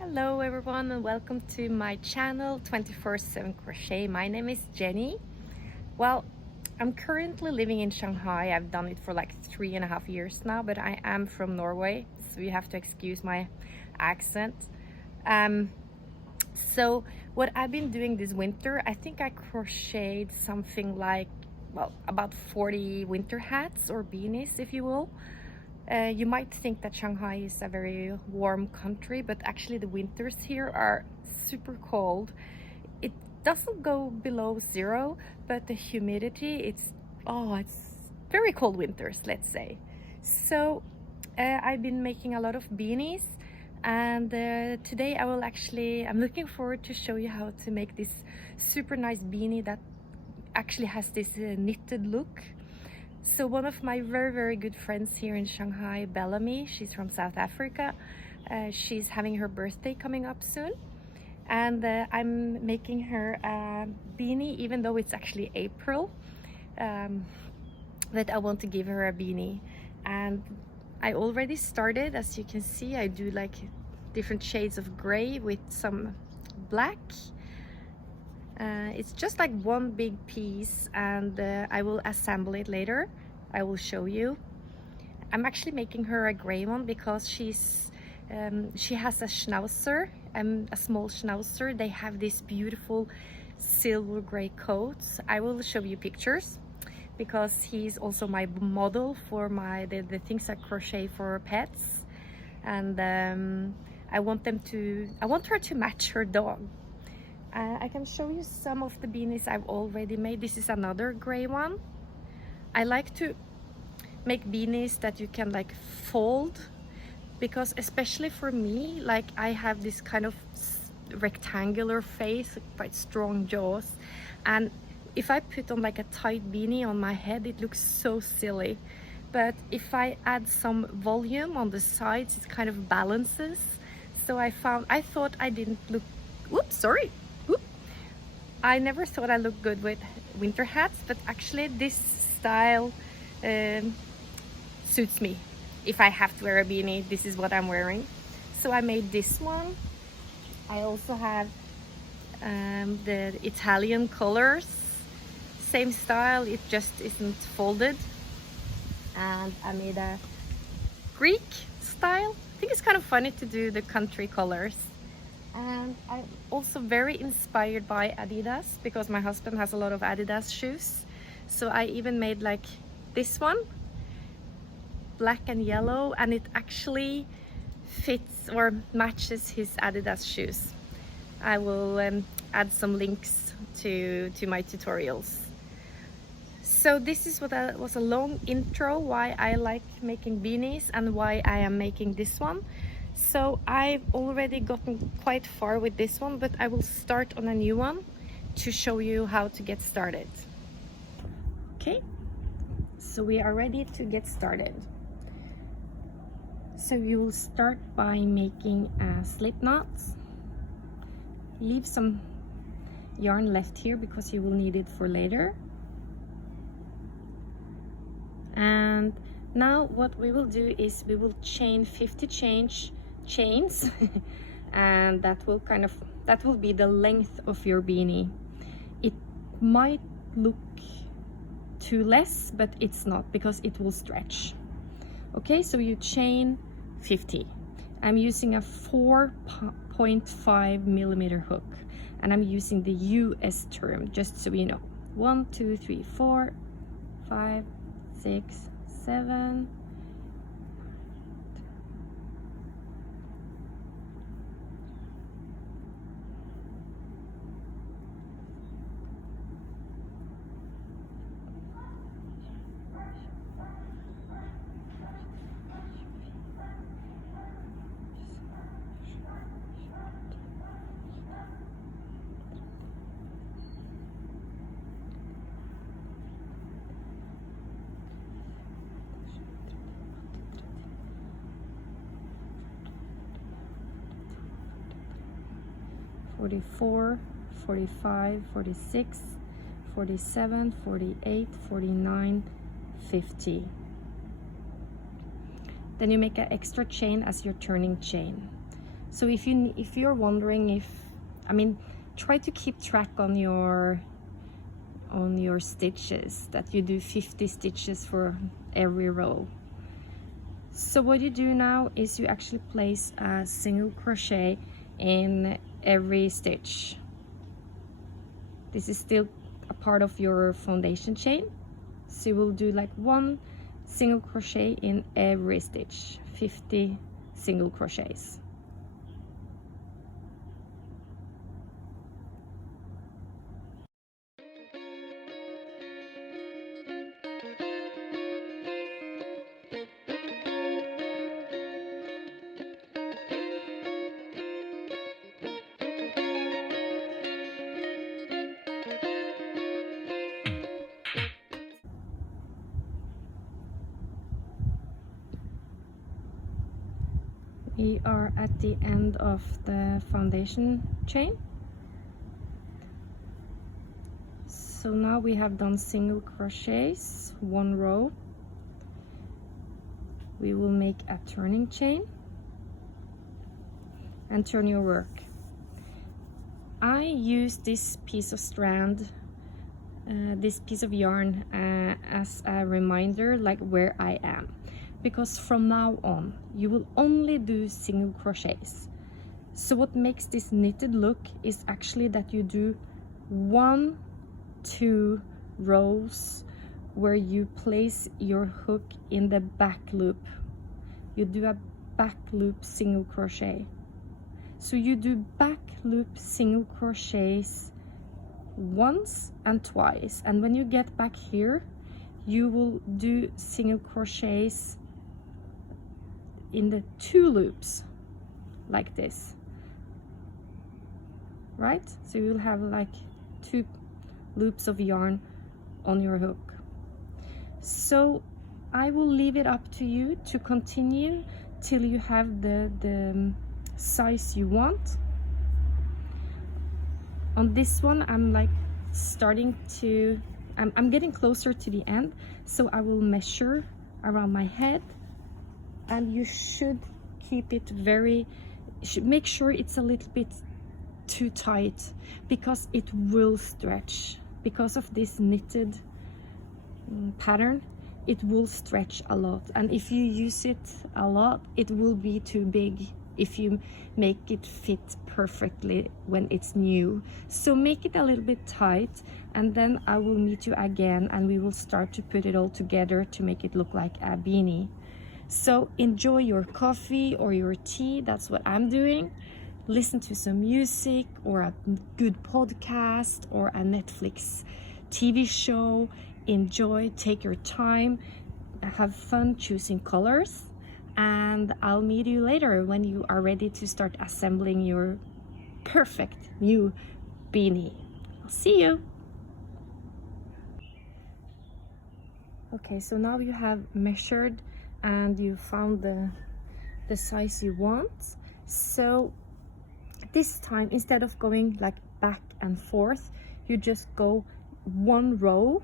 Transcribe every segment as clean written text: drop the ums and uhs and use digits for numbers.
Hello everyone and welcome to my channel 24/7 Crochet. My name is Jenny. Well, I'm currently living in Shanghai. I've done it for like 3.5 years now, but I am from Norway, so you have to excuse my accent. So what I've been doing this winter, I think I crocheted something like, well, about 40 winter hats or beanies, if you will. You might think that Shanghai is a very warm country, but actually the winters here are super cold. It doesn't go below 0, but the humidity, it's very cold winters, let's say. So I've been making a lot of beanies, and today I'm looking forward to show you how to make this super nice beanie that actually has this knitted look. So one of my very good friends here in Shanghai, Bellamy, she's from South Africa. She's having her birthday coming up soon, and I'm making her a beanie, even though it's actually April. But I want to give her a beanie, and I already started. As you can see, I do like different shades of gray with some black. It's just like one big piece, and I will assemble it later. I will show you. I'm actually making her a gray one because she has a schnauzer, a small schnauzer. They have these beautiful silver gray coats. I will show you pictures because he's also my model for the things I crochet for pets, and I want her to match her dog. I can show you some of the beanies I've already made. This is another gray one. I like to make beanies that you can like fold, because especially for me, like I have this kind of rectangular face, quite strong jaws, and if I put on like a tight beanie on my head, it looks so silly. But if I add some volume on the sides, it kind of balances. So I thought I didn't look, whoops, sorry. I never thought I looked good with winter hats, but actually this style suits me. If I have to wear a beanie, this is what I'm wearing. So I made this one. I also have the Italian colors, same style, it just isn't folded. And I made a Greek style. I think it's kind of funny to do the country colors. And I'm also very inspired by Adidas, because my husband has a lot of Adidas shoes. So I even made like this one, black and yellow, and it actually fits or matches his Adidas shoes. I will add some links to my tutorials. So this is what was a long intro why I like making beanies and why I am making this one. So I've already gotten quite far with this one, but I will start on a new one to show you how to get started. Okay, so we are ready to get started. So you will start by making a slip knot. Leave some yarn left here because you will need it for later. And now what we will do is we will chain 50 chains and that will be the length of your beanie. It might look too less, but it's not, because it will stretch. Okay, so you chain 50. I'm using a 4.5 millimeter hook, and I'm using the US term, just so you know. 1 2 3 4 5 6 7 44, 45, 46, 47, 48, 49, 50. Then you make an extra chain as your turning chain. So if you're wondering if, I mean, try to keep track on your stitches, that you do 50 stitches for every row. So what you do now is you actually place a single crochet in every stitch. This is still a part of your foundation chain, so you will do like 1 single crochet in every stitch, 50 single crochets. We are at the end of the foundation chain. So now we have done single crochets, 1 row. We will make a turning chain and turn your work. I use this piece of strand, this piece of yarn as a reminder, like where I am. Because from now on you will only do single crochets. So what makes this knitted look is actually that you do 1, 2 rows where you place your hook in the back loop. You do a back loop single crochet. So you do back loop single crochets once and twice, and when you get back here you will do single crochets in the 2 loops like this, right? So you'll have like 2 loops of yarn on your hook. So I will leave it up to you to continue till you have the size you want. On this one I'm like starting to, I'm getting closer to the end, so I will measure around my head, and you should keep it make sure it's a little bit too tight, because it will stretch. Because of this knitted pattern, it will stretch a lot, and if you use it a lot it will be too big if you make it fit perfectly when it's new. So make it a little bit tight, and then I will meet you again and we will start to put it all together to make it look like a beanie. So enjoy your coffee or your tea, that's what I'm doing. Listen to some music or a good podcast or a Netflix TV show. Enjoy, take your time, have fun choosing colors, and I'll meet you later when you are ready to start assembling your perfect new beanie. I'll see you. Okay, so now you have measured and you found the size you want. So this time, instead of going like back and forth, you just go 1 row,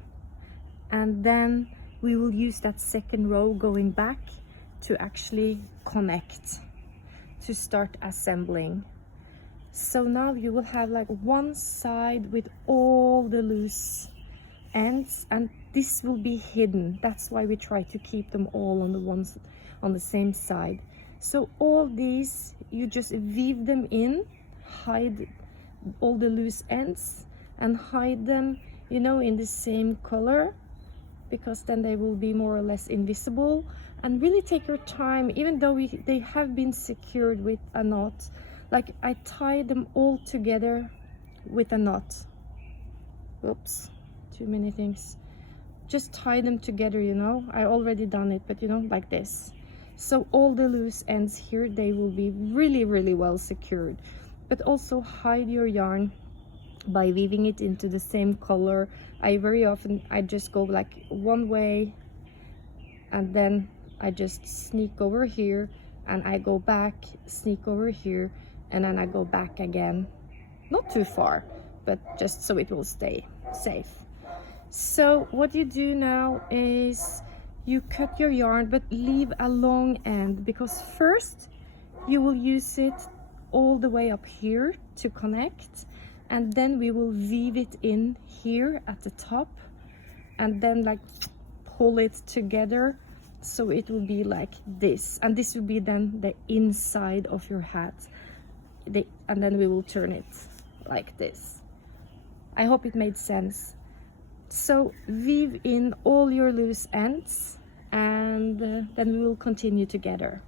and then we will use that 2nd row going back to actually connect, to start assembling. So now you will have like 1 side with all the loose ends, and this will be hidden. That's why we try to keep them all on the same side. So all these, you just weave them in, hide all the loose ends, and hide them, you know, in the same color, because then they will be more or less invisible. And really take your time, even though they have been secured with a knot. Like I tie them all together with a knot. Oops, too many things. Just tie them together, you know. I already done it, but you know, like this. So all the loose ends here, they will be really, really well secured. But also hide your yarn by weaving it into the same color. I just go like 1 way, and then I just sneak over here, and I go back, sneak over here, and then I go back again. Not too far, but just so it will stay safe. So what you do now is you cut your yarn, but leave a long end, because first you will use it all the way up here to connect, and then we will weave it in here at the top, and then like pull it together so it will be like this, and this will be then the inside of your hat. And then we will turn it like this. I hope it made sense. So weave in all your loose ends, and then we will continue together.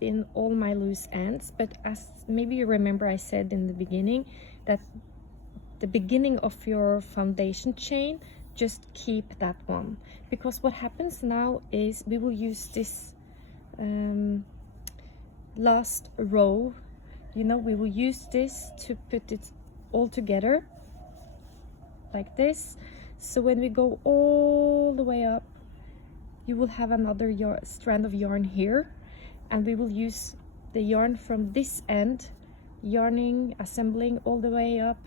In all my loose ends, but as maybe you remember, I said in the beginning that the beginning of your foundation chain, just keep that one, because what happens now is we will use this last row, you know, we will use this to put it all together like this. So when we go all the way up, you will have another strand of yarn here, and we will use the yarn from this end, yarning, assembling all the way up,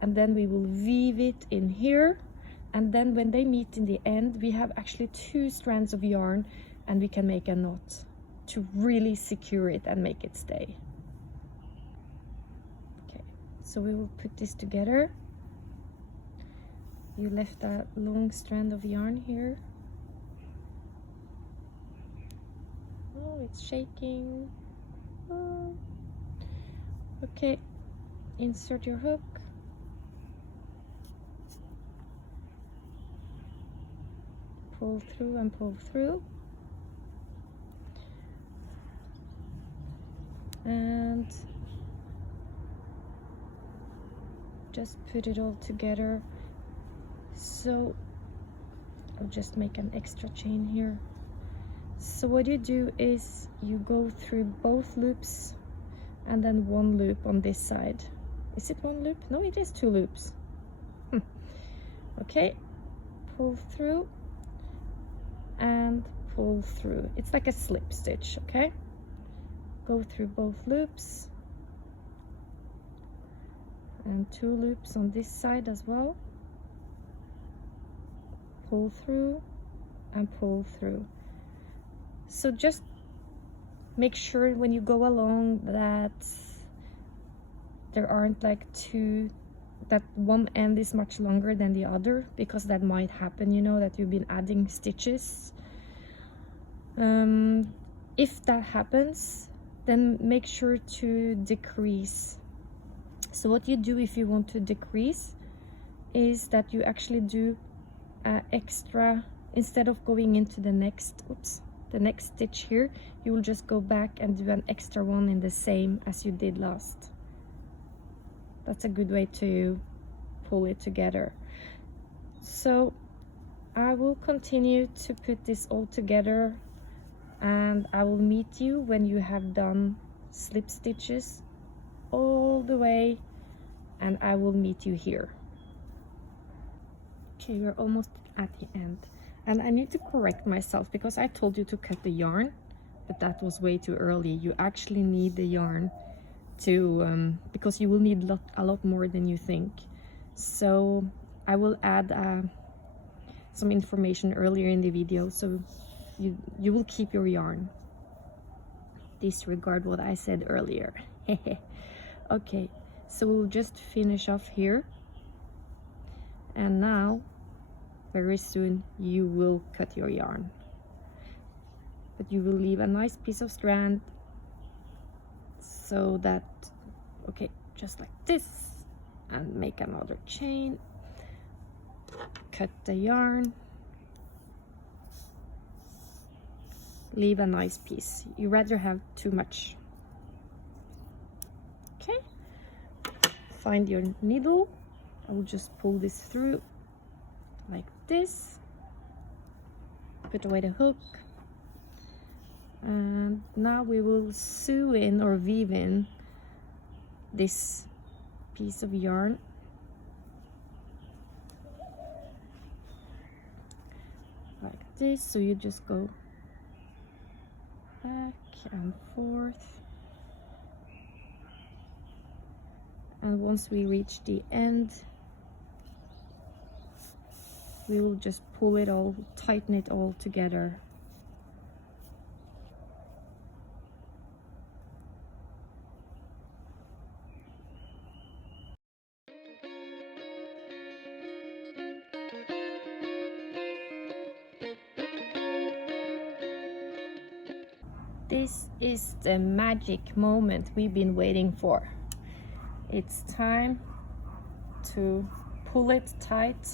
and then we will weave it in here, and then when they meet in the end, we have actually 2 strands of yarn, and we can make a knot to really secure it and make it stay. Okay, so we will put this together. You left a long strand of yarn here. Oh, it's shaking. Oh. Okay, insert your hook. Pull through and pull through. And just put it all together. So I'll just make an extra chain here. So what you do is you go through both loops and then 1 loop on this side. Is it 1 loop? No, it is 2 loops. Okay, pull through and pull through. It's like a slip stitch, okay? Go through both loops and 2 loops on this side as well. Pull through and pull through. So just make sure when you go along that there aren't like that one end is much longer than the other, because that might happen, you know, that you've been adding stitches. If that happens, then make sure to decrease. So what you do if you want to decrease is that you actually do extra, instead of going into the next stitch here, you will just go back and do an extra one in the same as you did last. That's a good way to pull it together. So I will continue to put this all together, and I will meet you when you have done slip stitches all the way, and I will meet you here. Okay, we're almost at the end, and I need to correct myself because I told you to cut the yarn, but that was way too early. You actually need the yarn to because you will need a lot more than you think. So I will add some information earlier in the video, so you will keep your yarn. Disregard what I said earlier. Okay, so we'll just finish off here, and now very soon you will cut your yarn, but you will leave a nice piece of strand, so that, okay, just like this, and make another chain, cut the yarn, leave a nice piece. You rather have too much. Okay, find your needle. I will just pull this through like this, put away the hook, and now we will sew in or weave in this piece of yarn like this. So you just go back and forth, and once we reach the end, we will just pull it all, tighten it all together. This is the magic moment we've been waiting for. It's time to pull it tight.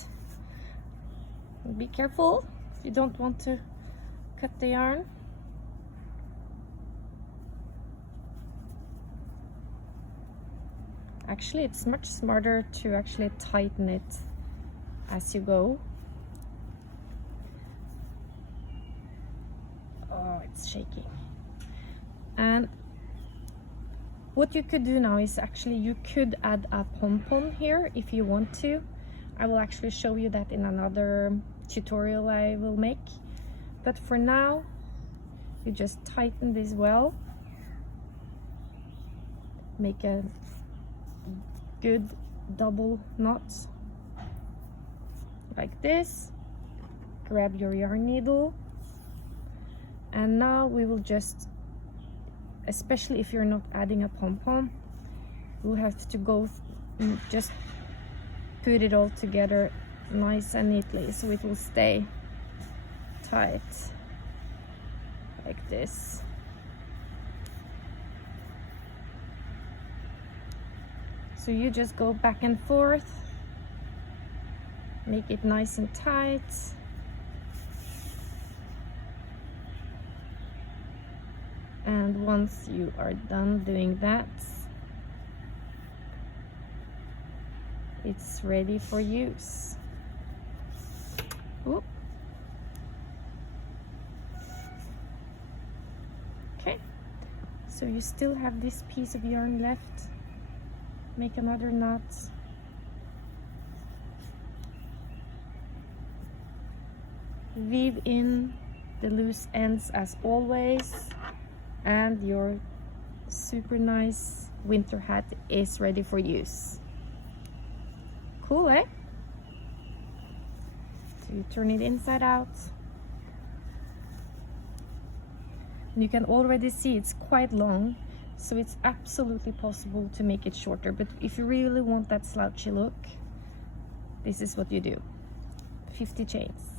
Be careful if you don't want to cut the yarn. Actually, it's much smarter to actually tighten it as you go. Oh, it's shaking. And what you could do now is actually you could add a pom-pom here if you want to. I will actually show you that in another tutorial I will make. But for now, you just tighten this well. Make a good double knot like this. Grab your yarn needle, and now we will just, especially if you're not adding a pom-pom, we'll have to go just put it all together nice and neatly so it will stay tight like this. So you just go back and forth, make it nice and tight. And once you are done doing that, it's ready for use. Oop. Okay, so you still have this piece of yarn left. Make another knot. Weave in the loose ends as always, and your super nice winter hat is ready for use. Cool, eh? So you turn it inside out. And you can already see it's quite long, so it's absolutely possible to make it shorter. But if you really want that slouchy look, this is what you do. 50 chains.